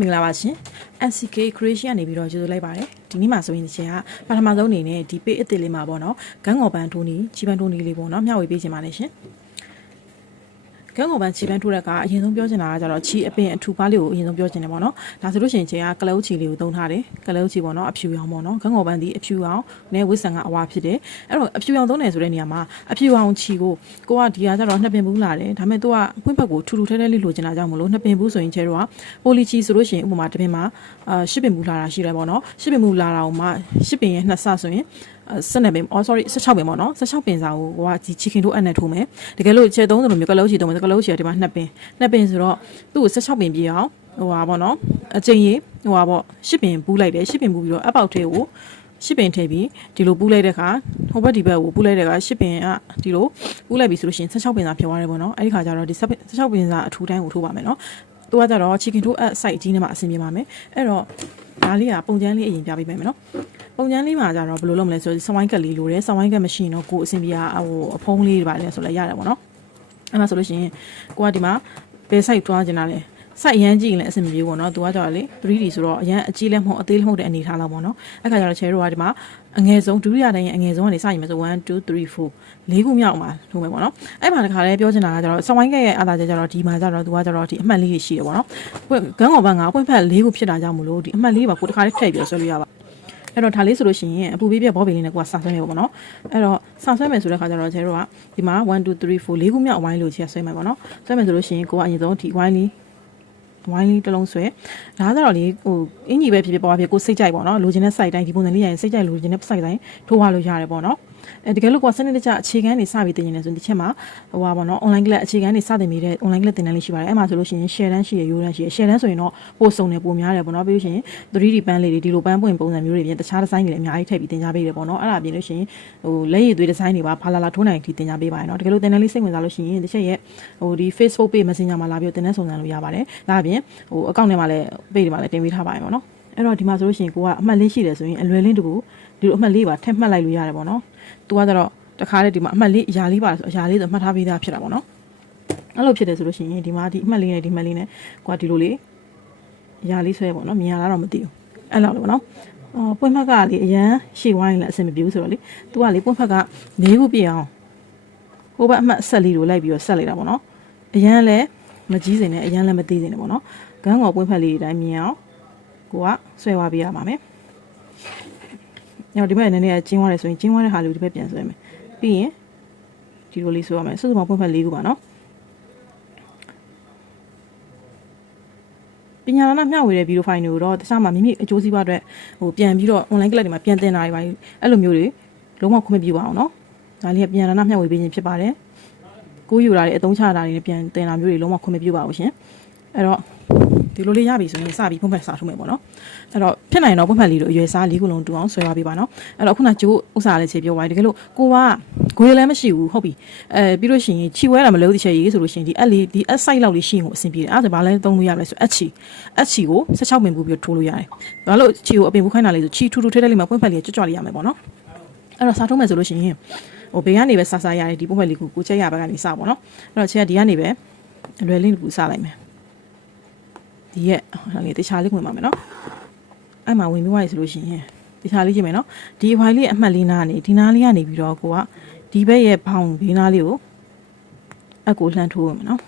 မင်္ဂလာပါရှင် NCK Creation ကနေပြီးတော့ကျေးဇူးလိုက်ပါတယ်ဒီနေ့မှာဆိုရင်တစ်ချက်ကပထမဆုံးအနေနဲ့ဒီ page အသစ်လေးမှာပေါ့နော်ဂန်းငေါ်ပန်းထိုးနီချီပန်းထိုးနီလေးပေါ့နော်မျှဝေပေးချင်ပါတယ်ရှင်ဂန်းငေါ်ပန်းချီပန်းထိုးတဲ့ကအရင်ဆုံးပြောချင်တာကကြတော့ချီအပင်အထူပါးလေးကိုအရင်ဆုံးပြောချင်တယ်ပေါ့နော်ဒါဆိုလို့ရှိရင်ချက်ကကလုတ်ချီလေးကိုသုံးထားတယ်ကလုတ်ချီပေါ့နော်အဖြူရောင်ပေါ့နော်ဂန်းငေါ်ပန်းဒီအဖြူရောင်နဲ့ဝစ်ဆန်ကအဝါဖြစ်တယ်အဲ့တော့အဖြူရောင်သုံးတယ်ဆိုတဲ့နေရာမှာအဖြူရောင်ချီကိုကိုကဒီကကြတော့နှစ်ပင်ဘူးလာတယ်ဒါပေမဲ့သူကပွင့်ဖက်ကိုထူထူထဲထဲလေးလိုချင်တာကြောင့်မလို့နှစ်ပင်ဘူးဆိုရင်ချဲတော့ပိုလီချီဆိုလို့ရှိရင်ဥပမာတစ်ပင်မှာ10ပင်ဘူးလာတာရှိတယ်ပေါ့နော်10ပင်ဘူးလာတာကိုမှ10ပင်ရဲ့နှစ်ဆဆိုရင်12ပင် sorry 16ပင်ပေါ့နော်16ပင်စာကိုဟိုကဒီချီခင်တို့အပ်နဲ့ထိုးမယ်တကယ်လို့ချဲသုံးတယ်လို့မျိုးကလုံးချီသုံးမယ်ကလုံးချီကဒီမှာ2ပင်ဆိုတော့သူ့ကို16ပင်ပြည့်အောင်ဟိုပါပေါ့နော်အချိန်ကြီးဟိုပါပေါ့10ပင်ပူးလိုက်တယ်10ပင်ပူးပြီးတော့အပေါက်ထဲကို10ပင်ထည့်ပြီးဒီလိုပူးလိုက်တဲ့ခါဟိုဘက်ဒီဘက်ကိုပူးလိုက်တဲ့ခါ10ပင်ကဒီလိုပူးလိုက်ပြီဆိုလို့ရှိရင်16ပင်စာဖြစ်သွားတယ်ပေါ့နော်အဲ့ဒီခါကျတော့ဒီ16ပင်စာအထူတိုင်းကိုထိုးပါမယ်နော်သူကကြတော့ချီခင်တို့အပ် site ကြီးနဲ့မှအဆင်ပြေပါမယ်အဲ့တော့ဒါလေးကပုံချမ်းလေးအရင်ပြပေးမယ်နော်ပုံချမ်းလေးမှာကြတော့ဘယ်လိုလုပ်မလဲဆိုတော့စဝိုင်းကက်လေးလိုတယ်စဝိုင်းကက်မရှိရင်တော့ကိုအဆင်ပြေဟိုအဖုံးလေးတွေပါလဲဆိုလည်းရတယ်ပေါ့နော်အဲ့မှာဆိုလို့ရှိရင်ကိုကဒီမှာဘယ် site တွားကျင်တာလဲsite ရမ်းကြည့်ရင်လည်းအဆင်မပြေဘူးပေါ့နော်သူကကြတော့လေ 3D ဆိုတော့အရန်အကြီးလည်းမဟုတ်အသေးလည်းမဟုတ်တဲ့အနေထားလောက်ပေါ့နော်အဲ့ခါကျတော့ share ကဒီမှာအငယ်ဆုံးဒုတိယတိုင်းရဲ့အငယ်ဆုံးကနေစရင်မယ်ဆို1 2 3 4 4ခုမြောက်မှာထိုးမယ်ပေါ့နော်အဲ့မှာတခါလဲပြောချင်တာကကျတော့စဝိုင်းကက်ရဲ့အာသာကျကျတော့ဒီမှာကျတော့သူကကျတော့ဒီအမှတ်လေးတွေရှိတယ်ပေါ့နော်ဂန်းငေါ်ဘန်းကပွင့်ဖက်၄ခုဖြစ်တာကြောင့်မလို့ဒီအမှတ်လေးပါကိုတခါလေးထည့်ပြီးဆွဲလို့ရပါအဲ့တော့ဒါလေးဆိုလို့ရှိရင်အပူပေးပြဘောပင်လေးနဲ့ကိုကစဆွဲရပေါ့နော်အဲ့တော့စဆွဲမယ်ဆိုတဲ့ခါကျတော့ကျတော့ဒီမှာ1 2 3 4 4ခုမြောက်ဝိုင်းလို့ချက်ဆွဲမယ်ပေါ့နော်ဆွဲမယ်ဆိုလို့ရှိရင်ကိုကအရင်ဆုံးဒီဝိုင်းလေးတစ်လုံးဆွဲဒါကြတော့လေဟိုအင်ကြီးပဲဖြစ်ဖြစ်ပေါ်ပါဖြစ်ကိုစိတ်ကြိုက်ပေါ့နော်လိုချင်တဲ့ site တိုင်းဒီပုံစံလေးရရင်စိတ်ကြိုက်လိုချင်တဲ့ site တိုင်းထိုးသွားလို့ရတယ်ပေါ့နော်တကယ်လို့ကိုစနစ်တကျအခြေခံနေစပြီးတင်နေတယ်ဆိုရင်ဒီချက်မှာဟိုပါပေါ့နော် online class အခြေခံနေစတင်ပြီးတဲ့ online class တင်တန်းလေးရှိပါတယ်အဲ့မှာဆိုလို့ရှိရင် share တန်းရှိရ ရိုးတန်းရှိရ share တန်းဆိုရင်တော့ပို့စုံတယ်ပိုများတယ်ပေါ့နော်ပြီးလို့ရှိရင် 3D ပန်းလေးတွေဒီလိုပန်းပွင့်ပုံစံမျိုးတွေပြင်တခြား design တွေလည်းအများကြီးထည့်ပြီးတင်ကြပေးတယ်ပေါ့နော်အဲ့ဒါပြင်လို့ရှိရင်ဟိုလက်ရည်သွေး design တွေပါဘာလာထိုးနိုင်ဒီတင်ကြပေးပါတယ်နော်တကယ်လို့တင်တန်းလေးစိတ်ဝင်စားလို့ရှိရင်ဒီချက်ရဲ့ဟိုဒီ Facebook page Messenger မှာလာပြီးတင်တန်းစုံစမ်းလို့ရပါတယ်ဒါအပြင်ဟို account ထဲမှာလည်း page တွေမှာလည်းတင်ပေးထားပါတယ်ပေါ့နော်အဲ့တော့ဒီမှာဆိုလို့ရှိရင်ကိုကအမှတ်လေးရှိတယ်ဆိုရင်အလွယ်လင်းတကူဒီလိုအမှတ်လေးပါထည့်မှတ်လိုက်လို့ရတယ်ပေါ့နော်သူကကြတော့တခါလေဒီမှာအမှတ်လေးအရာလေးပါဆိုအရာလေးဆိုမှတ်ထားပြီးသားဖြစ်တာပေါ့နော်အဲ့လိုဖြစ်တယ်ဆိုလို့ရှိရင်ဒီမှာဒီအမှတ်လေးနဲ့ဒီအမှတ်လေးနဲ့ကိုကဒီလိုလေးအရာလေးဆွဲပေါ့နော်မြင်ရလားတော့မသိဘူးအဲ့လောက်လေပေါ့နော်ပွင့်ဖက်ကလေအရန်ရှေ့ဝိုင်းလည်းအဆင်မပြေဘူးဆိုတော့လေသူကလေပွင့်ဖက်က၄ခုပြည့်အောင်ဟိုဘက်အမှတ်ဆက်လေးကိုလိုက်ပြီးတော့ဆက်လိုက်တာပေါ့နော်အရန်လည်းမကြီးစင်နဲ့အရန်လည်းမသေးစင်နဲ့ပေါ့နော်ဂန်းငေါ်ပွင့်ဖက်လေးတွေတိုင်းမြင်အောင်ကိုကဆွဲသွားပေးရပါမယ်။ညောင်ဒီဘက်နည်းနည်းကျင်းသွားတယ်ဆိုရင်ကျင်းသွားတဲ့ဟာလေးကိုဒီဘက်ပြန်ဆွဲမယ်။ပြီးရင်ဒီလိုလေးဆွဲရမယ်။စုစုပေါင်းပွင့်ဖက်၄ခုပါနော်။ပညာနာမျှဝေတဲ့ဗီဒီယိုဖိုင်တွေကိုတော့တခြားမှာမိမိအကျိုးစီးပွားအတွက်ဟိုပြန်ပြီးတော့ online class တွေမှာပြန်သင်တာတွေပါအဲ့လိုမျိုးတွေလုံးဝခွင့်မပြုပါအောင်နော်။ဒါလေးကပညာနာမျှဝေပေးခြင်းဖြစ်ပါတယ်။ကိုးယူတာတွေအသုံးချတာတွေနဲ့ပြန်သင်တာမျိုးတွေလုံးဝခွင့်မပြုပါဘူးရှင်။အဲ့တော့ဒီလိုလေးရပြီဆိုရင်စပြီးဖွင့်ဖက်စာထုတ်မယ်ပေါ့နော်အဲ့တော့ဖြစ်နိုင်တော့ဖွင့်ဖက်လေးတို့အရွယ်စား၄ခုလုံးတူအောင်ဆွဲသွားပေးပါနော်အဲ့တော့ခုနကကျိုးဥစားလေးခြေပြောသွားတယ်တကယ်လို့ကိုကဂွေလည်းမရှိဘူးဟုတ်ပြီပြီးလို့ရှိရင်ခြိဝဲတာမလို့ဒီချက်ရေးဆိုလို့ရှိရင်ဒီအက်လေးဒီအက် site လောက်လေးရှိရင်ကိုအဆင်ပြေတယ်အဲ့ဒါဆိုဘာလဲသုံးလို့ရမလဲဆိုအက်ချီကို16ပင်ပူပြီးထိုးလို့ရတယ်ဘာလို့ခြိကိုအပင်ပူခိုင်းတာလေးဆိုခြိထူထူထဲထဲလေးမှာဖွင့်ဖက်လေးကြွကြွလေးရမယ်ပေါ့နော်အဲ့တော့စာထုတ်မယ်ဆိုလို့ရှိရင်ဟိုဘေးကနေပဲစားရတယ်ဒီဖွင့်ဖက်လေးကိုချက်ရဘက်ကနေစပေါ့နော်အဲ့တော့ချက်ကဒီကနေပဲအလွယ်လေးတပူစလိုက်မယ်ဒီရဲ့ဟာလေတခြားလေးဝင်ပါမယ်နော်အဲ့မှာဝင်ပြီးသွားပြီဆိုလို့ရှိရင်တခြားလေးကြည့်မယ်နော်ဒီအဖိုင်လေးအမှတ်လေးနားနေဒီနားလေးကနေပြီးတော့ကိုကဒီဘက်ရဲ့ဘောင်ဘေးနားလေးကိုအက်ကိုလှမ်းထိုးဝင်မယ်နော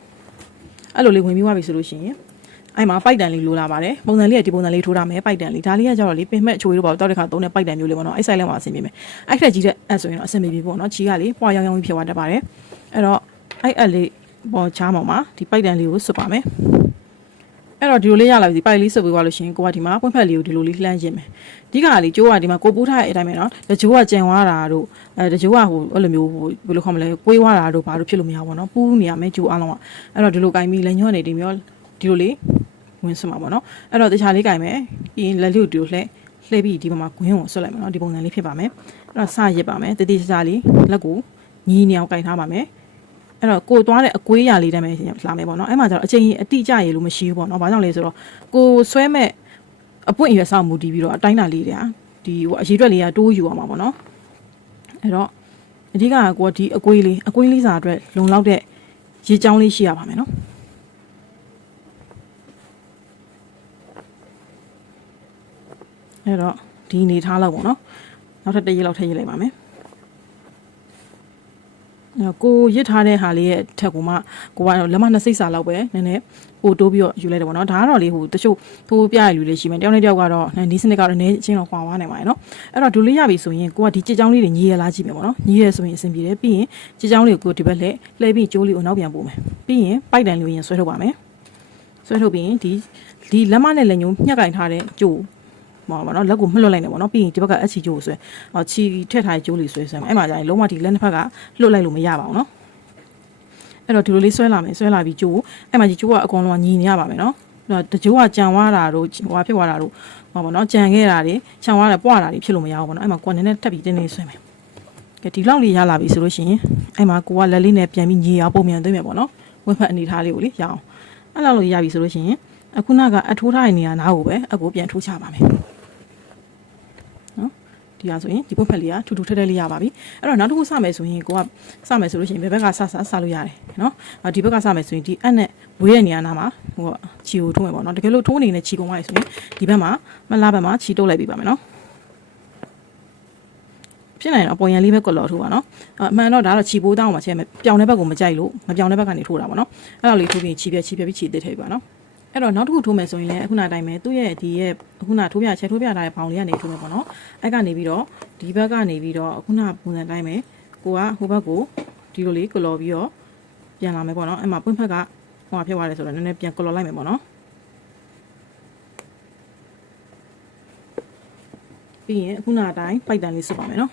်အဲ့လိုလေးဝင်ပြီးသွားပြီဆိုလို့ရှိရင်အဲ့မှာပိုက်တန်လေးလိုလာပါတယ်ပုံစံလေးကဒီပုံစံလေးထိုးထားမယ်ပိုက်တန်လေးဒါလေးကကြတော့လေပင်မဲ့အချိုလေးတို့ပေါ့တောက်တဲ့ခါသုံးတဲ့ပိုက်တန်မျိုးလေးပေါ့နော်အဲ့ဆိုင်လေးမှာအဆင်ပြေမယ်အဲ့ထက်ကြီးတဲ့အက်ဆိုရင်တော့အဆင်ပြေပြီပေါ့နော်ချီကလေပွားရောင်ရောင်ဖြစ်သွားတတ်ပါတယ်အဲ့တော့အဲ့အက်လေးပေါ်ချားမောင်မှာဒီပိုက်တန်လေးကိုစွတ်ပါမယ်အဲ့တော့ဒီလိုလေးရလာပြီပိုက်လေးစုပ်ပြီးသွားလို့ရှိရင်ကိုကဒီမှာပွင့်ဖက်လေးကိုဒီလိုလေးလှမ်းခြင်းမယ်ဒီကလေးကျိုးကဒီမှာကိုပူးထားတဲ့အတိုင်းပဲနော်တကြိုးကကြံသွားတာတို့တကြိုးကဟိုအဲ့လိုမျိုးဟိုဘယ်လိုခေါ်မလဲကွေးသွားတာတို့ဘာလို့ဖြစ်လို့မရဘူးပေါ့နော်ပူးနေရမယ်ကျိုးအားလုံးကအဲ့တော့ဒီလိုကင်ပြီးလက်ညှိုးနေဒီမျိုးဒီလိုလေးဝင်စမှာပေါ့နော်အဲ့တော့တခြားလေးကင်မယ်ပြီးရင်လက်လေးကိုဒီလိုလှည့်ပြီးဒီဘက်မှာဂွင်းကိုဆွတ်လိုက်မယ်နော်ဒီပုံစံလေးဖြစ်ပါမယ်အဲ့တော့စရစ်ပါမယ်တတိချာလေးလက်ကိုညီးနေအောင်ကင်ထားပါမယ်အဲ့တော့ကိုသွားတဲ့အကွေးရလေးတည်းပဲလာမယ်ပေါ့နော်အဲ့မှာကျတော့အချိန်ကြီးအတိအကျရေလို့မရှိဘူးပေါ့နော်ဘာကြောင့်လဲဆိုတော့ကိုဆွဲမဲ့အပွင့်အရွယ်ဆောက်မူတည်ပြီးတော့အတိုင်းတာလေးတွေကဒီဟိုအရေးအတွက်လေးကတိုးယူအောင်ပါပေါ့နော်အဲ့တော့အဓိကကိုဒီအကွေးလေးစာအတွက်လုံလောက်တဲ့ရေချောင်းလေးရှိရပါမယ်နော် အဲ့တော့ဒီအနေထားလောက်ပေါ့နော်နောက်ထပ်တစ်ရက်လောက်ထည့်ရလိုက်ပါမယ်ကိုရစ်ထားတဲ့ဟာလေးရဲ့အထက်ကိုမှကိုကလက်မနှစ်စိတ်စာလောက်ပဲနည်းနည်းပို့တိုးပြီးတော့ယူလိုက်တယ်ပေါ့နော်ဒါကတော့လေဟိုတချို့ထိုးပြရလူလေးရှိမယ်တယောက်နဲ့တယောက်ကတော့ဒီစနစ်ကတော့နည်းချင်းတော့ခွာသွားနိုင်ပါတယ်နော်အဲ့တော့ဒူလေးရပြီဆိုရင်ကိုကဒီကြစ်ကြောင်းလေးတွေညီရလားကြည့်မယ်ပေါ့နော်ညီရဆိုရင်အဆင်ပြေတယ်ပြီးရင်ကြစ်ကြောင်းလေးကိုဒီဘက်လှည့်ပြီးကျိုးလေးကိုနောက်ပြန်ပို့မယ်ပြီးရင်ပိုက်တန်လေးကိုရင်ဆွဲထုတ်ပါမယ်ဆွဲထုတ်ပြီးရင်ဒီလက်မနဲ့လက်ညှိုးညှက်ကင်ထားတဲ့ကျိုးပေါ့နော်လက်ကိုမှလွတ်လိုက်နေပေါ့နော်ပြီးရင်ဒီဘက်ကအချီကျိုးကိုဆွဲချီထက်ထားတဲ့ကျိုးလေးဆွဲမယ်အဲ့မှာကျရင်လုံးဝဒီလက်နှစ်ဖက်ကလွတ်လိုက်လို့မရပါဘူးနော်အဲ့တော့ဒီလိုလေးဆွဲလာမယ်ဆွဲလာပြီးကျိုးအဲ့မှာဒီကျိုးကအကောင်လုံးကညီနေရပါမယ်နော်တကြိုးကကြံသွားတာတို့ဟွာဖြစ်သွားတာတို့ဟောပေါ့နော်ကြံခဲ့တာတွေခြံသွားတာပွားတာတွေဖြစ်လို့မရဘူးပေါ့နော်အဲ့မှာကိုကနည်းနည်းတက်ပြီးတင်းတင်းဆွဲမယ်ကဲဒီလောက်လေးရလာပြီဆိုလို့ရှိရင်အဲ့မှာကိုကလက်လေးနဲ့ပြန်ပြီးညီအောင်ပုံမြန်သွင်းမယ်ပေါ့နော်ဝက်ဖက်အနေထားလေးကိုလေရအောင်အဲ့လောက်လို့ရပြီဆိုလို့ရှိရင်အခုနကအထိုးထားတဲ့နေရာနားကိုပဲအကိုပြန်ထိုးချပါမယ်နော်ဒီဟာဆိုရင်ဒီပွက်ဖက်လေးကထူထူထက်ထက်လေးရပါပြီအဲ့တော့နောက်တစ်ခုစမယ်ဆိုရင်ကိုကစမယ်ဆိုလို့ရှိရင်ဘယ်ဘက်ကစလို့ရတယ်နော်ဒီဘက်ကစမယ်ဆိုရင်ဒီအက်နဲ့ဝေးတဲ့နေရာနားမှာဟိုချီကိုထိုးမယ်ပေါ့နော်တကယ်လို့ထိုးနေတဲ့ချီကုန်သွားပြီဆိုရင်ဒီဘက်မှာမလားဘက်မှာချီတုပ်လိုက်ပြီးပါမယ်နော်ဖြစ်နိုင်တော့ပေါ်ရန်လေးပဲကလော်ထိုးပါနော်အမှန်တော့ဒါတော့ချီပိုးတောင်းမှာချက်မယ်ပြောင်းတဲ့ဘက်ကိုမကြိုက်လို့မပြောင်းတဲ့ဘက်ကနေထိုးတာပေါ့နော်အဲ့လိုလေးထိုးပြီးချီပြပြီးချီတစ်ထည့်ပါနော်အဲ့တော့နောက်တစ်ခုထိုးမယ်ဆိုရင်လည်းအခုနအတိုင်းပဲသူ့ရဲ့ဒီရဲ့အခုနထိုးပြချက်ထိုးပြထားတဲ့ဘောင်လေးကနေထိုးမယ်ပေါ့နော်အဲ့ကနေပြီးတော့ဒီဘက်ကနေပြီးတော့အခုနပုံစံတိုင်းပဲကိုကဟိုဘက်ကိုဒီလိုလေးကလော်ပြီးတော့ပြန်လာမယ်ပေါ့နော်အဲ့မှာပွင့်ဖက်ကဟိုဖြစ်သွားတယ်ဆိုတော့နည်းနည်းပြန်ကလော်လိုက်မယ်ပေါ့နော်ပြီးရင်အခုနအတိုင်းပိုက်တန်လေးစွပ်ပါမယ်နော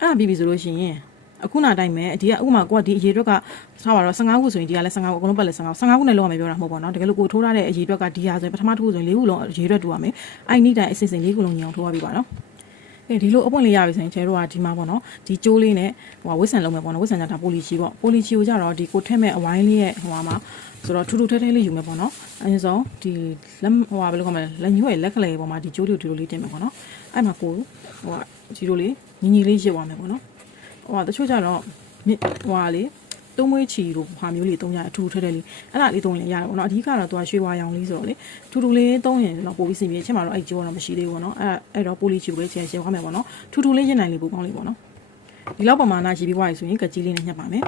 ်အဲ့ဒါပြီးပြီဆိုလို့ရှိရင်အခုနတိုင်းပဲဒီကဥမာကိုကဒီအရေအတွက်ကထားပါတော့15ခုဆိုရင်ဒီကလည်း15ခုအကုန်လုံးပတ်လည်း15ခုနဲ့လောက်ရမယ်ပြောတာမဟုတ်ပါတော့တကယ်လို့ကိုထိုးထားတဲ့အရေအတွက်ကဒီဟာဆိုရင်ပထမတစ်ခုဆိုရင်4ခုလုံးအရေအတွက်တူရမယ်အဲ့ဒီတိုင်းအစစ်စစ်4ခုလုံးညောင်ထိုးရပြီပါနော်ဒီလိုအပွင့်လေးရပြီဆိုရင်ကျဲတို့ကဒီမှာပေါ့နော်ဒီကျိုးလေးနဲ့ဟိုဝစ်ဆန်လုံးမယ်ပေါ့နော်ဝစ်ဆန်ကြတာပိုလီချီပေါ့ပိုလီချီကိုကြတော့ဒီကိုထက်မဲ့အဝိုင်းလေးရဲ့ဟိုမှာဆိုတော့ထူထူထဲထဲလေးယူမယ်ပေါ့နော်အဲဒါဆိုဒီလက်ဟိုဘယ်လိုခေါ်မလဲလက်ညှိုးရဲ့လက်ကလေးပေါ်မှာဒီကျိုးလေးကိုဒီလိုလေးတင်မယ်ပေါ့နော်အဲ့မှာကိုဟိုဒီလိုလေးညီလေးရစ်သွားမယ်ပေါ့နော်ဟိုတချို့ကြတော့ဟိုလေးသုံးမွေးချီတို့ဟာမျိုးလေးသုံးရအထူထဲထဲလေးအဲ့ဒါလေးသုံးရင်ရတယ်ပေါ့နော်အဓိကတော့သူကရွှေဝါရောင်လေးဆိုတော့လေထူလေးသုံးရင်တော့ပိုပြီးစင်ပြေချက်မှာတော့အဲ့ကျိုးတော့မရှိသေးဘူးပေါ့နော်အဲ့တော့ပိုလီချီကိုလေးချဲရှင်းသွားမယ်ပေါ့နော်ထူလေးရစ်နိုင်လေးပိုကောင်းလေးပေါ့နော်ဒီလောက်ပမာဏရှိပြီးွားရဆိုရင်ကကြီးလေးနဲ့ညှက်ပါမယ်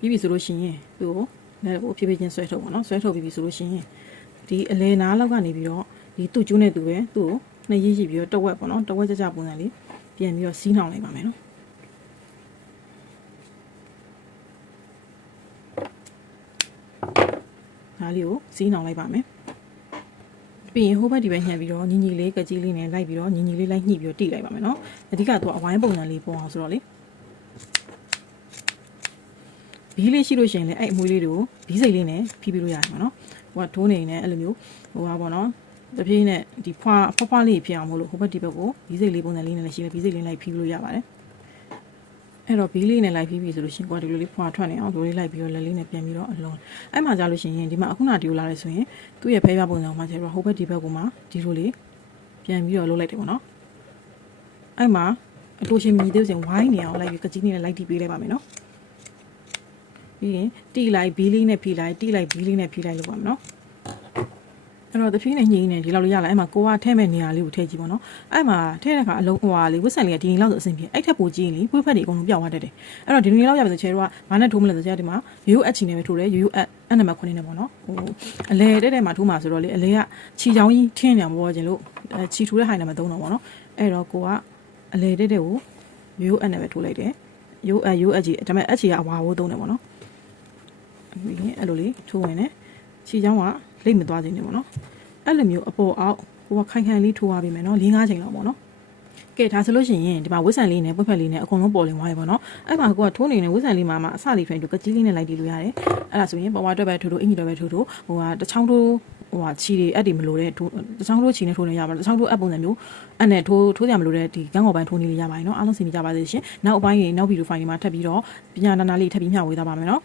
ပြီးပြီဆိုလို့ရှိရင်သူ့ကိုလည်းကိုဖြည်းဖြည်းချင်းဆွဲထုတ်ပေါ့နော်ဆွဲထုတ်ပြီးပြီဆိုလို့ရှိရင်ဒီအလဲနားလောက်ကနေပြီးတော့ဒီသူ့ကျိုးနဲ့သူပဲသူ့ကိုနှစ်ရည်ပြီးတော့တဝက်ပေါ့နော်တဝက်ကြပုံစံလေးပြန်ပြီးတော့စီးနှောင်လိုက်ပါမယ်နော်ဒါလေးကိုစီးနှောင်လိုက်ပါမယ်ပြီးရင်ဟိုဘက်ဒီဘက်ညှက်ပြီးတော့ညီညီလေးကကြီးလေးနဲ့လိုက်ပြီးတော့ညီညီလေးလိုက်ညှိပြီးတော့တိလိုက်ပါမယ်နော်အဓိကတော့အဝိုင်းပုံစံလေးပေါ်အောင်ဆိုတော့လေဘီးလေးရှိလို့ရှိရင်လည်းအဲ့အမွေးလေးတွေကိုဘီးစိတ်လေးနဲ့ဖိပြီးလို့ရတယ်မှာနော်ဟိုကထိုးနေနေအဲ့လိုမျိုးဟိုပါပေါ့နော်တပြေးနဲ့ဒီဖွားလေးဖြစ်အောင်မို့လို့ဟိုဘက်ဒီဘက်ကိုဘီးစိတ်လေးပုံစံလေးနဲ့လည်းရှိတယ်ဘီးစိတ်လေးလိုက်ဖိလို့ရပါတယ်အဲ့တော့ဘီးလေးနဲ့လိုက်ပြီးပြီဆိုလို့ရှိရင်ကိုကဒီလိုလေးဖွာထွက်နေအောင်ဒီလိုလေးလိုက်ပြီးတော့လက်လေးနဲ့ပြန်ပြီးတော့အလုံးအဲ့မှာကြာလို့ရှိရင်ဒီမှာအခုနဒီလိုလာရဲဆိုရင်သူ့ရဲ့ဖဲပြပုံစံမှာကျတော့ဟိုဘက်ဒီဘက်ကိုမှဒီလိုလေးပြန်ပြီးတော့လုပ်လိုက်တယ်ပေါ့နော်အဲ့မှာအတူရှင်မြည်သေးစဉ်ဝိုင်းနေအောင်လိုက်ပြီးကကြီးနေနဲ့လိုက်တီးပေးလိုက်ပါမယ်နော်ပြီးရင်တီလိုက်ဘီးလေးနဲ့ဖိလိုက်တီလိုက်ဘီးလေးနဲ့ဖိလိုက်လို့ပါမယ်နော်အဲ့တော့တဖြည်းနဲ့ညှိနေဒီလောက်လေးရလာအဲ့မှာကိုကထဲမဲ့နေရာလေးကိုထည့်ကြည့်ပါနော်အဲ့မှာထဲတဲ့ခါအလုံးဟွာလေးဝစ်ဆန်လေးကဒီရင်လောက်ဆိုအဆင်ပြေအဲ့ထက်ပိုကြီးရင်လေပွေးဖက်တွေအကုန်လုံးပြောက်သွားတတ်တယ်အဲ့တော့ဒီနေ့လောက်ရပြီဆိုချဲတော့ဘာနဲ့ထိုးမလဲဆိုချဲဒီမှာရိုးအက်ချီနဲ့ပဲထိုးတယ်ရိုးအနံပါတ်9နဲ့ပေါ့နော်ဟိုအလဲတဲ့မှာထိုးမှာဆိုတော့လေအလဲကချီချောင်းကြီးထင်းနေမှာပေါ့ကျင်လို့ချီထိုးတဲ့ဟိုင်နံပါတ်3တော့ပေါ့နော်အဲ့တော့ကိုကအလဲတဲ့ကိုရိုးအက်နဲ့ပဲထိုးလိုက်တယ်ရိုးအက်ကြီးဒါပေမဲ့အက်ချီကအဝါဝိုးသုံးတယ်ပေါ့နော်ပြီးရင်အဲ့လိုလေးထိုးဝင်တယ်ချီချောင်းကလိမ့်မသွားခြင်းနေပေါ့နော်အဲ့လိုမျိုးအပေါ်အောက်ကိုကခိုင်ခိုင်လေးထိုးရပါမယ်နော်၄-၅ချိန်လောက်ပေါ့နော်ကဲဒါဆိုလို့ရှိရင်ဒီမှာဝစ်ဆန်လေးနဲ့ပွက်ဖက်လေးနဲ့အကုန်လုံးပေါ်လင်သွားပြီပေါ့နော်အဲ့မှာကိုကထိုးနေတဲ့ဝစ်ဆန်လေးမှာအစလေးထွင်ပြီးကကြီးလေးနဲ့လိုက်တီးလို့ရတယ်အဲ့ဒါဆိုရင်ပေါ်ဝါအတွက်ပဲထိုးအင်ကြီးတော့ပဲထိုးဟိုကတချောင်းထိုးဟိုချီတွေအဲ့ဒီမလို့တဲ့တချောင်းထိုးချီနဲ့ထိုးနေရပါတချောင်းထိုးအပ်ပုံစံမျိုးအဲ့နဲ့ထိုးကြမလို့တဲ့ဒီကန်းကော်ပိုင်းထိုးနေလို့ရပါတယ်နော်အားလုံးစီနေကြပါသေးရှင်နောက်အပိုင်းရေနောက်ဗီဒီယိုဖိုင်တွေမှာထပ်ပြီးတော့ပညာနာနာလေးထပ်ပြီးမျှဝေသွားပါမယ်နော်